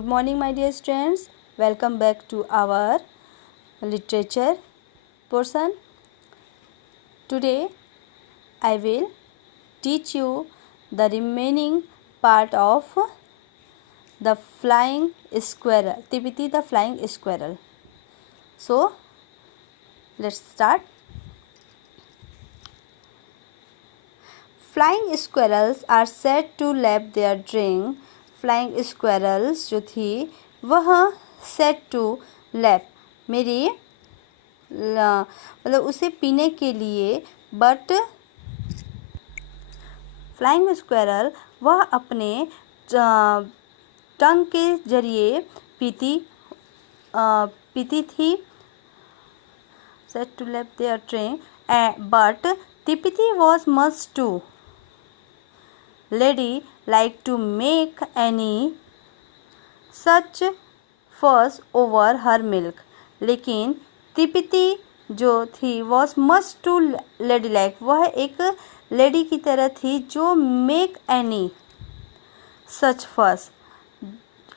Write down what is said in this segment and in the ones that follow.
Good morning, my dear students. Welcome back to our literature portion. Today, I will teach you the remaining part of the flying squirrel, Tipiti the flying squirrel. So, let's start. Flying squirrels are said to lap their drink. Flying squirrels जो थी वह said to lap मेरी मतलब उसे पीने के लिए but flying squirrel वह अपने टंग के जरिए पीती थी said to lap their drink but Tipiti was much too lady like to make any such fuss over her milk. लेकिन तिपिति जो थी was much too lady like वह एक लेडी की तरह थी जो make any such fuss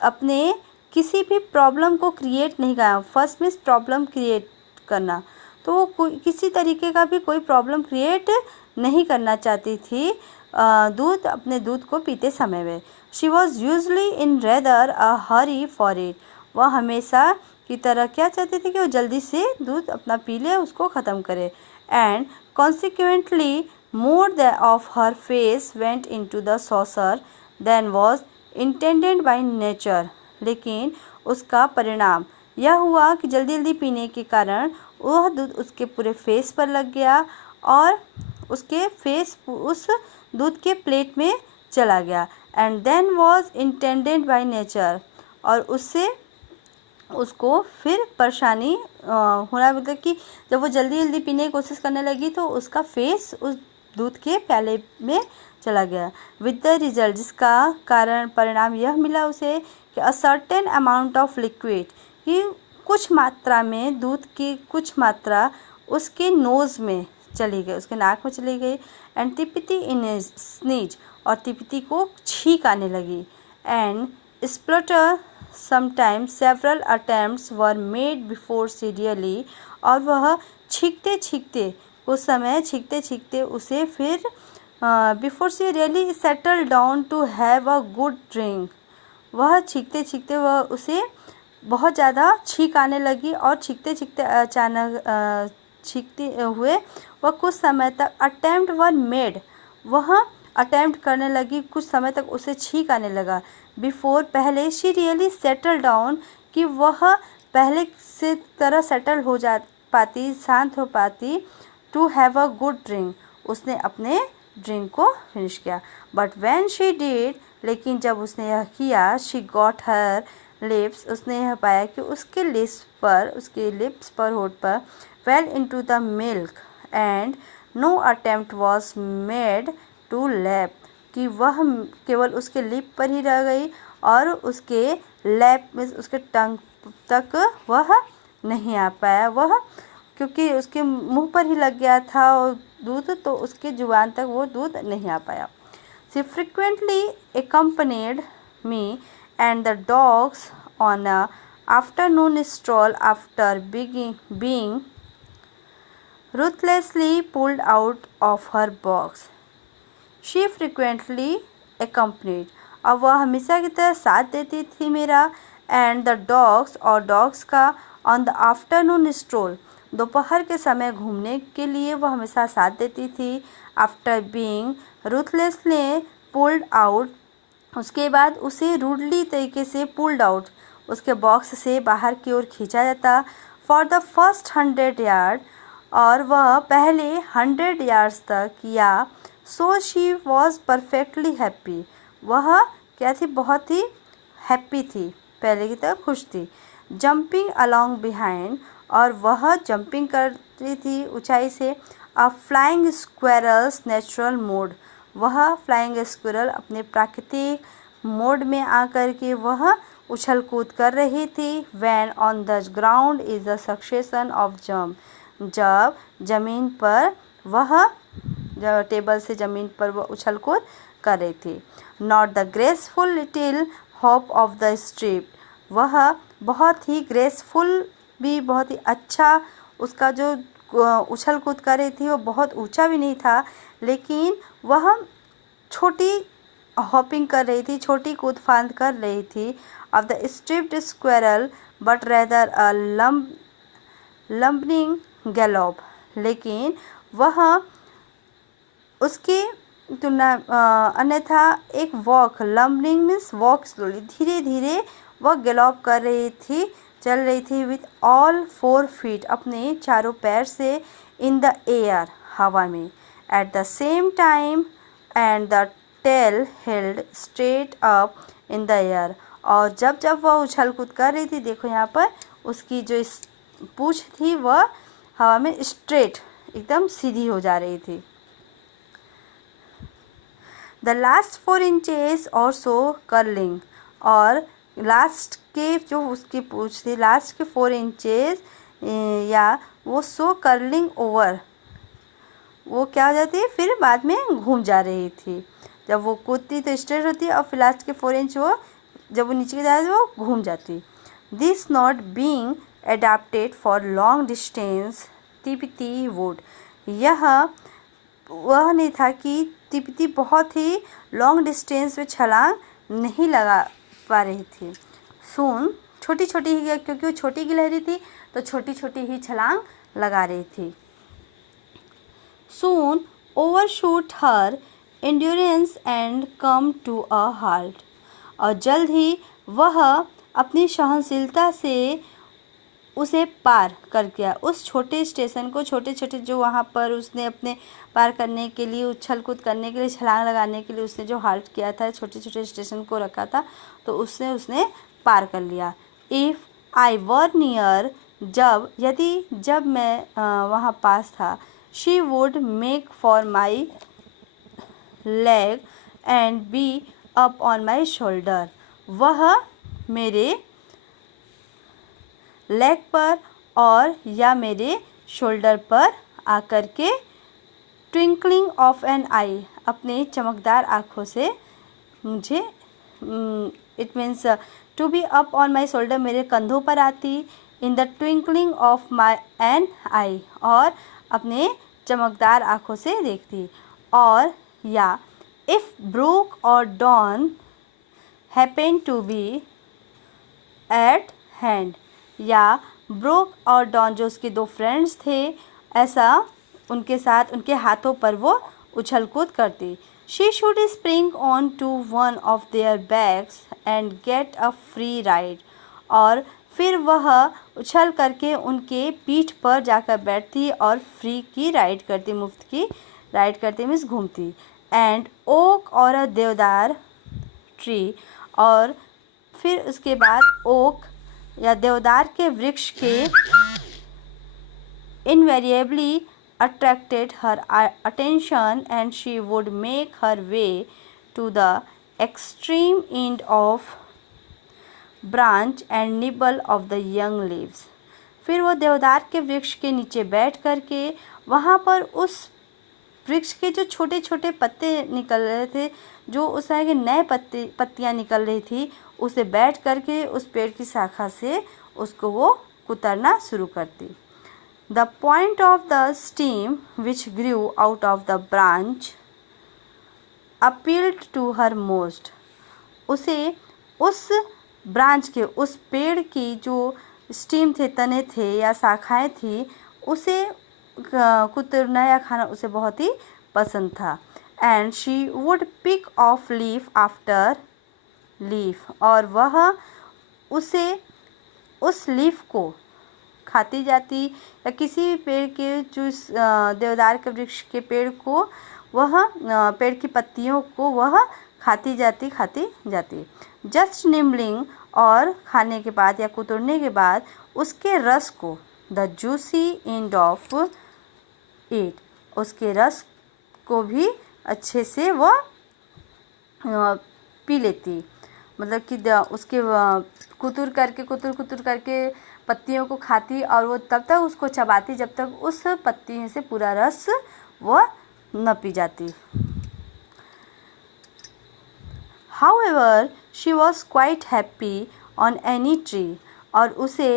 अपने किसी भी प्रॉब्लम को क्रिएट नहीं करना. फर्स्ट मीन्स प्रॉब्लम क्रिएट करना, तो वो किसी तरीके का भी कोई प्रॉब्लम क्रिएट नहीं करना चाहती थी अपने दूध को पीते समय में. She was usually in rather a Hari for it वह हमेशा की तरह क्या चाहती थी कि वो जल्दी से दूध अपना पी ले, उसको ख़त्म करे. And consequently more of her face went into the saucer than was intended by nature. लेकिन उसका परिणाम यह हुआ कि जल्दी जल्दी पीने के कारण वह दूध उसके पूरे फेस पर लग गया और उसके फेस उस दूध के प्लेट में चला गया. And than was intended by nature और उससे उसको फिर परेशानी होना, मतलब कि जब वो जल्दी जल्दी पीने की कोशिश करने लगी तो उसका फेस उस दूध के प्याले में चला गया. विद द रिजल्ट जिसका कारण परिणाम यह मिला उसे कि a certain amount of liquid कि कुछ मात्रा में दूध की कुछ मात्रा उसके नोज़ में चली गई, उसके नाक में चली गई. एंड तिपिति इन स्नीज और तिपिति को छींक आने लगी. And splutter sometimes several attempts were made before she really और वह छींकते उसे फिर before she really settle down to have a good drink वह छींकते वह उसे बहुत ज़्यादा छींक आने लगी और छींकते अचानक छींकते हुए वह कुछ समय तक अटेम्प्ट वर मेड वह अटेम्प्ट करने लगी, कुछ समय तक उसे छींक आने लगा. बिफोर पहले शी रियली सेटल डाउन कि वह पहले से तरह सेटल हो जा पाती, शांत हो पाती. To have a good drink उसने अपने ड्रिंक को फिनिश किया. बट व्हेन शी डिड लेकिन जब उसने यह किया शी गॉट हर लिप्स उसने यह पाया कि उसके लिप्स पर होठ पर fell into the milk and no attempt was made to lap कि वह केवल उसके लिप पर ही रह गई और उसके लैप में उसके टंग तक वह नहीं आ पाया, वह क्योंकि उसके मुंह पर ही लग गया था और दूध, तो उसके जुबान तक वो दूध नहीं आ पाया. She frequently accompanied me and the dogs on a afternoon stroll after being ruthlessly pulled out of her box. She frequently accompanied अब वह हमेशा की तरह साथ देती थी मेरा एंड द डॉग्स और डॉग्स का ऑन द आफ्टरनून स्ट्रोल दोपहर के समय घूमने के लिए वह हमेशा साथ देती थी. After being ruthlessly pulled out उसके बाद उसे रूडली तरीके से पुल्ड आउट उसके बॉक्स से बाहर की ओर खींचा जाता. फॉर द फर्स्ट 100 यार्ड और वह पहले 100 यार्ड्स तक या so she was perfectly happy वह क्या थी, बहुत ही हैप्पी थी, पहले की तरह खुश थी. जंपिंग अलॉन्ग बिहाइंड और वह जंपिंग करती थी ऊंचाई से. A flying squirrels natural mode वह फ्लाइंग स्क्वायरल अपने प्राकृतिक मोड में आकर के वह उछल कूद कर रही थी. When on the ground is the succession of jump जब ज़मीन पर वह टेबल से ज़मीन पर वह उछल कूद कर रही थी. Not the graceful little hop off the strip, वह बहुत ही ग्रेसफुल भी, बहुत ही अच्छा, उसका जो उछल कूद कर रही थी वो बहुत ऊंचा भी नहीं था, लेकिन वह छोटी हॉपिंग कर रही थी, छोटी कूद फांद कर रही थी। Of the striped squirrel but rather a lumbering gallop, लेकिन वह उसकी तुलना अन्यथा एक walk, lumbering means walk slowly, धीरे धीरे वह गैलोप कर रही थी, चल रही थी। विथ ऑल 4 फीट, अपने चारों पैर से, इन द एयर, हवा में। At the same time and the tail held straight up in the air, और जब जब वह उछल कूद कर रही थी, देखो यहाँ पर उसकी जो पूंछ थी वह हवा में स्ट्रेट एकदम सीधी हो जा रही थी। द लास्ट 4 इंचेस और सो कर्लिंग, और लास्ट के जो उसकी पूंछ थी, लास्ट के 4 इंचेस या वो सो कर्लिंग ओवर, वो क्या हो जाती है, फिर बाद में घूम जा रही थी। जब वो कूदती तो स्ट्रेट होती है, और फिर लास्ट के 4 इंच वो जब वो नीचे जाती वो घूम जाती। This not being adapted for long distance तिब्बती वुड, यह वह नहीं था कि तिब्बती बहुत ही लॉन्ग डिस्टेंस में छलांग नहीं लगा पा रही थी। सून, छोटी छोटी ही, क्योंकि वो छोटी गिलहरी थी तो छोटी छोटी ही छलांग लगा रही थी। Soon overshoot her endurance and come to a halt, और जल्द ही वह अपनी सहनशीलता से उसे पार कर गया, उस छोटे स्टेशन को, छोटे छोटे जो वहाँ पर उसने अपने पार करने के लिए, उछल कूद करने के लिए, छलांग लगाने के लिए उसने जो हाल्ट किया था, छोटे छोटे स्टेशन को रखा था, तो उसने पार कर लिया। इफ़ आई वर नियर, जब मैं वहाँ पास था, she would make for my leg and B up on my shoulder, वह मेरे लेग पर और या मेरे शोल्डर पर आकर के, ट्विंकलिंग ऑफ एन आई, अपने चमकदार आँखों से मुझे, it means to be up on my shoulder, मेरे कंधों पर आती, in the twinkling of my an eye, और अपने चमकदार आँखों से देखती। और या इफ़ ब्रूक और Dawn happen to be at hand, या ब्रूक और डॉन जो उसके 2 फ्रेंड्स थे, ऐसा उनके साथ, उनके हाथों पर वो उछल कूद करती। She should spring on to one of their bags and get a free ride, और फिर वह उछल करके उनके पीठ पर जाकर बैठती और फ्री की राइड करती, मुफ्त की राइड करती मीन्स घूमती। एंड ओक और अ देवदार ट्री, और फिर उसके बाद ओक या देवदार के वृक्ष के invariably attracted her attention, and she would make her way to the extreme end of branch and nibble of the young leaves, फिर वो देवदार के वृक्ष के नीचे बैठ कर के, वहाँ पर उस वृक्ष के जो छोटे छोटे पत्ते निकल रहे थे, जो उस तरह के नए पत्तियाँ निकल रही थी, उसे बैठ कर के उस पेड़ की शाखा से उसको वो कुतरना शुरू करती। The point of the stem which grew out of the branch appealed to her most, उसे उस ब्रांच के, उस पेड़ की जो स्टीम थे, तने थे या शाखाएं थी, उसे कुतरना या खाना उसे बहुत ही पसंद था। And she would pick off leaf after leaf, और वह उसे उस लीफ को खाती जाती, या किसी भी पेड़ के जो देवदार के वृक्ष के पेड़ को, वह पेड़ की पत्तियों को वह खाती जाती। जस्ट निम्बलिंग, और खाने के बाद या कुतरने के बाद उसके रस को, the juicy end of it, उसके रस को भी अच्छे से वह पी लेती, मतलब कि उसके कुतर करके पत्तियों को खाती, और वो तब तक उसको चबाती जब तक उस पत्ती से पूरा रस वह न पी जाती। However, she was quite happy on any tree. और उसे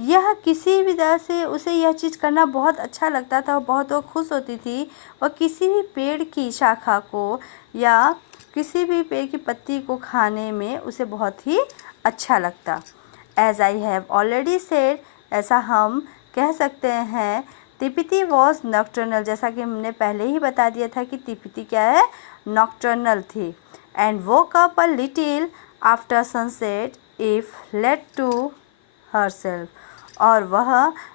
यह किसी भी तरह से उसे यह चीज़ करना बहुत अच्छा लगता था और बहुत वो खुश होती थी और किसी भी पेड़ की शाखा को या किसी भी पेड़ की पत्ती को खाने में उसे बहुत ही अच्छा लगता। As I have already said, ऐसा हम कह सकते हैं, तिपिती वॉज नॉक्टर्नल, जैसा कि हमने पहले ही बता दिया था कि तिपिती क्या है, नॉक्टर्नल थी। And woke up a little after sunset if led to herself, और वह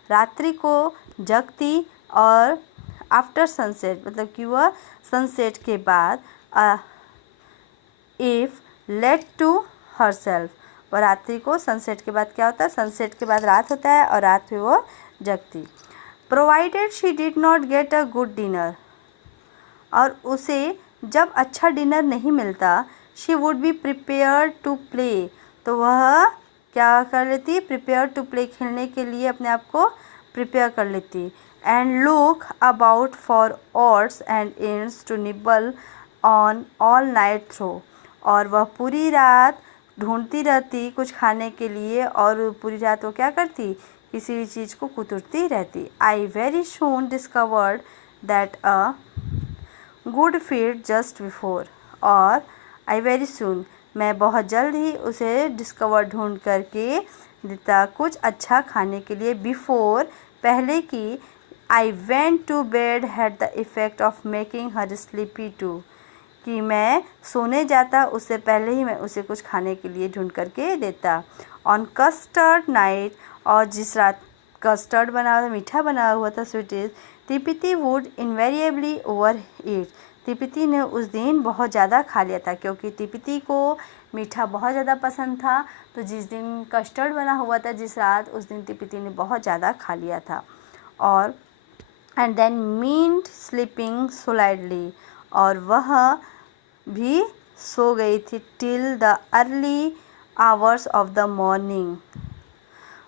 रात्रि को जगती और आफ्टर सनसेट मतलब कि वह सनसेट के बाद इफ़ लेट टू हरसेल्फ, वह रात्रि को सनसेट के बाद क्या होता है, सनसेट के बाद रात होता है और रात में वो जगती। Provided she did not get a good dinner, और उसे जब अच्छा डिनर नहीं मिलता, she would be prepare to play, तो वह क्या कर लेती, प्रिपेयर टू प्ले, खेलने के लिए अपने आप को प्रिपेयर कर लेती। And look about for oats and ends to nibble on all night through, और वह पूरी रात ढूंढती रहती कुछ खाने के लिए और पूरी रात वो क्या करती, किसी भी चीज़ को कुतरती रहती। I very soon discovered that a good feed just before, और आई वेरी सून, मैं बहुत जल्द ही उसे डिस्कवर ढूंढ करके देता कुछ अच्छा खाने के लिए, बिफोर पहले की, I went to bed had the effect of making her sleepy too, कि मैं सोने जाता उससे पहले ही मैं उसे कुछ खाने के लिए ढूंढ करके देता। ऑन कस्टर्ड नाइट, और जिस रात कस्टर्ड बना हुआ था, मीठा बना हुआ था, स्वीट, तिपिती वुड इन्वेरिएबली ओवर ईट, तिपिती ने उस दिन बहुत ज़्यादा खा लिया था, क्योंकि तिपिती को मीठा बहुत ज़्यादा पसंद था। तो जिस दिन कस्टर्ड बना हुआ था जिस रात, उस दिन तिपिती ने बहुत ज़्यादा खा लिया था। और एंड देन मीन्ड स्लीपिंग सोलाइडली, और वह भी सो गई थी, till the early hours of the morning,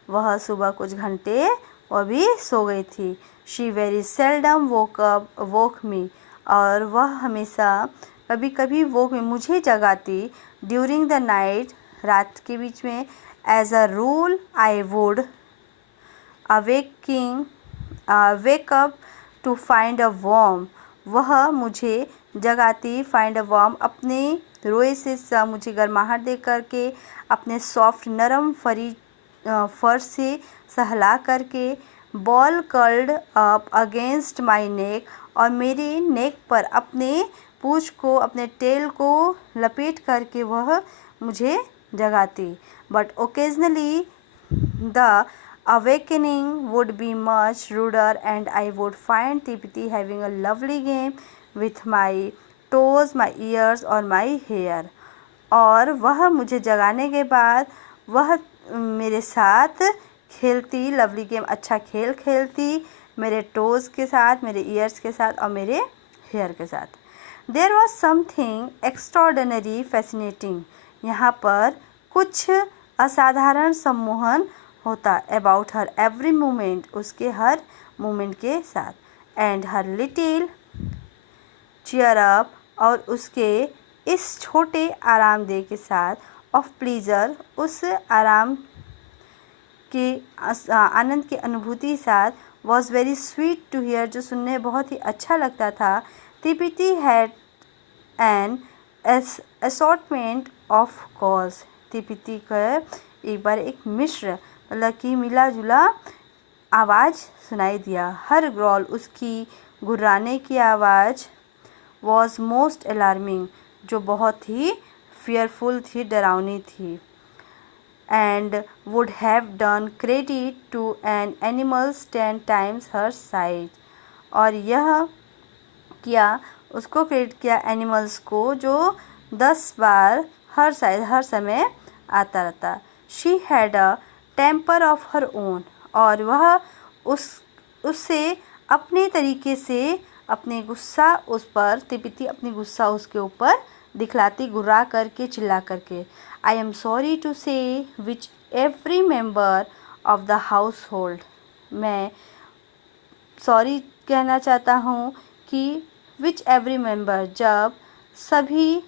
वह सुबह कुछ घंटे वह भी सो गई थी। शी वेरी सेल्डम वोक मी, और वह हमेशा कभी कभी वोक में मुझे जगाती, ड्यूरिंग द नाइट, रात के बीच में, as a rule I would awaking wake up to find a warm, वह मुझे जगाती, फाइंड अ वॉर्म, अपने रोए से मुझे गर्माहट दे करके, अपने सॉफ्ट नरम फर्श से सहला करके, ball curled up against my neck, और मेरे नेक पर अपने पूँछ को, अपने टेल को लपेट करके वह मुझे जगाती। But occasionally the awakening would be much ruder and I would find Tipiti having a lovely game with my toes, my ears और my hair, और वह मुझे जगाने के बाद वह मेरे साथ खेलती, लवली गेम, अच्छा खेल खेलती, मेरे टोज़ के साथ, मेरे ईयर्स के साथ और मेरे हेयर के साथ। There was something extraordinary fascinating, यहाँ पर कुछ असाधारण सम्मोहन होता, अबाउट हर एवरी मोमेंट, उसके हर मोमेंट के साथ, and her little cheer up, और उसके इस छोटे आरामदेह के साथ, ऑफ प्लीज़र, उस आराम के आनंद की अनुभूति के साथ, was very sweet to hear, जो सुनने बहुत ही अच्छा लगता था। Tipiti had an assortment of calls, Tipiti का एक बार एक मिश्र मतलब कि मिला जुला आवाज़ सुनाई दिया। हर ग्रॉल, उसकी गुर्राने की आवाज़, वॉज मोस्ट अलार्मिंग, जो बहुत ही फियरफुल थी, डरावनी थी, and would have done credit to an animals 10 times her size, और यह किया, उसको क्रेडिट किया एनिमल्स को जो 10 बार हर साइज, हर समय आता रहता। She had a temper of her own, और वह उससे अपने तरीके से अपने गुस्सा उस पर, तिपिती अपनी गुस्सा उसके ऊपर दिखलाती, गुर्रा करके, चिल्ला करके। आई एम सॉरी टू से which every member of the house hold, मैं सॉरी कहना चाहता हूँ कि विच एवरी मेंबर, जब सभी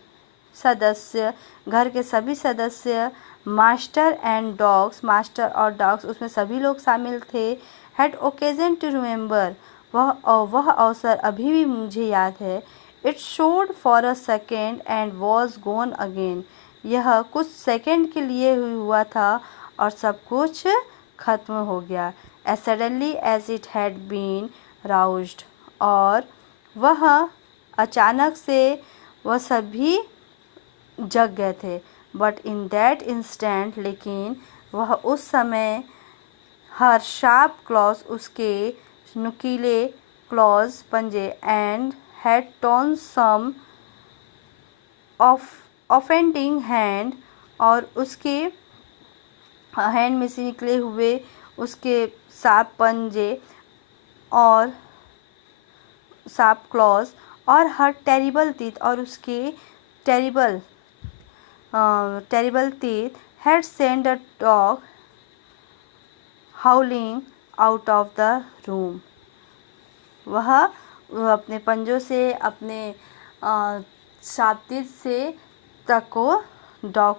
सदस्य, घर के सभी सदस्य, मास्टर एंड डॉग्स, मास्टर और डॉग्स उसमें सभी लोग शामिल थे, हैड ओकेजन टू रिमेंबर, वह अवसर अभी भी मुझे याद है, it showed for a second and was gone again, यह कुछ सेकेंड के लिए हुआ था और सब कुछ खत्म हो गया, as suddenly as it had been roused, और वह अचानक से वह सभी जग गए थे, बट इन दैट इंस्टेंट, लेकिन वह उस समय, हर शार्प क्लॉज उसके नुकीले क्लॉज पंजे, and had torn some offending hand, और उसके हैंड में से निकले हुए उसके शार्प पंजे और शार्प क्लॉज, और हर टेरिबल टीथ, और उसके terrible teeth had sent a dog howling out of the room. वह अपने पंजों से, अपने शार्प टीथ से डॉग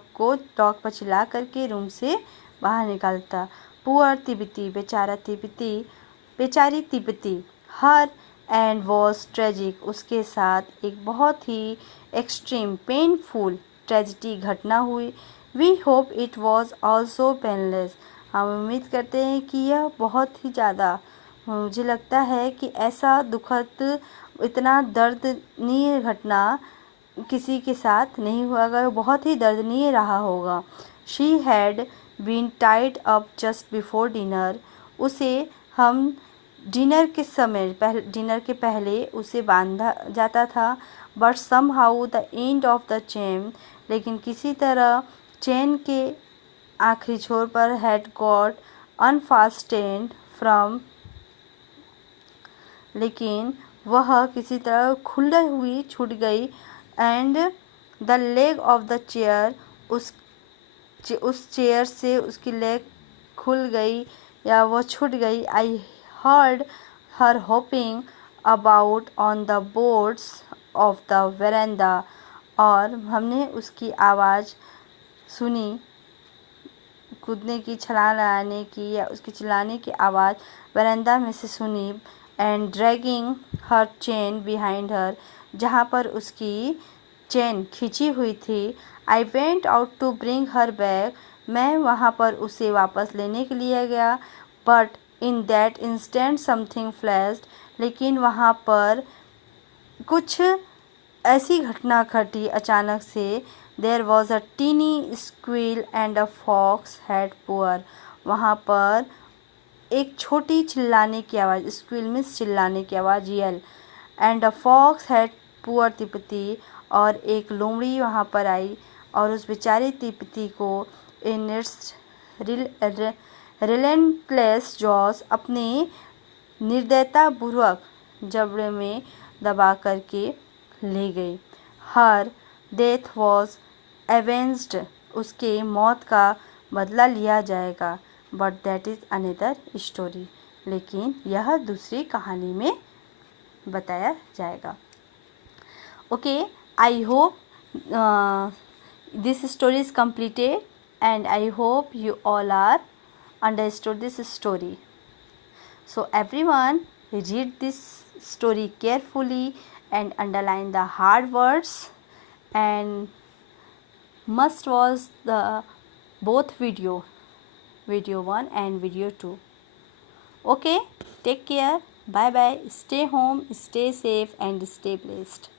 पर चिल्ला करके रूम से बाहर निकालता। पुअर तिब्बती, बेचारी तिब्बती, हर एंड वॉज ट्रेजिक, उसके साथ एक बहुत ही एक्सट्रीम पेनफुल ट्रेजिडी घटना हुई। We hope it was also painless, हम उम्मीद करते हैं कि यह बहुत ही ज़्यादा, मुझे लगता है कि ऐसा दुखद, इतना दर्दनीय घटना किसी के साथ नहीं हुआ, अगर बहुत ही दर्दनीय रहा होगा। She had been tied up just before dinner, उसे हम डिनर के पहले उसे बांधा जाता था, but somehow the end of the chain, लेकिन किसी तरह चेन के आखिरी छोर पर हैड गॉट अनफास्टेंड फ्रॉम, लेकिन वह किसी तरह खुली हुई छूट गई, and the leg of the chair, उस चेयर से उसकी लेग खुल गई या वह छूट गई। I heard her hopping about on the boards of the veranda, और हमने उसकी आवाज़ सुनी, कूदने की, छलांग लगाने की या उसके चिल्लाने की आवाज़ वरांदा में से सुनी, and dragging her chain behind her, जहाँ पर उसकी चेन खींची हुई थी। I went out to bring her back, मैं वहाँ पर उसे वापस लेने के लिए गया, but in that instant something flashed, लेकिन वहाँ पर कुछ ऐसी घटना घटी अचानक से। There was a tiny squeal and a fox had poor, वहाँ पर एक छोटी चिल्लाने की आवाज़, स्क्वील मीन्स चिल्लाने की आवाज़, yell, and a fox had poor तिब्बती, और एक लोमड़ी वहाँ पर आई और उस बेचारे तिब्बती को इन इट्स रिलेंटलेस जॉस, अपने निर्दयतापूर्वक जबड़े में दबा करके ले गई। हर डेथ वॉज एवेंज्ड, उसके मौत का बदला लिया जाएगा, but that is another story, लेकिन यह दूसरी कहानी में बताया जाएगा। Okay, I hope this story is completed, and I hope you all are understood this story. So everyone read this story carefully and underline the hard words, and must watch the both video 1 and video 2. Okay, take care, bye bye, stay home, stay safe and stay blessed.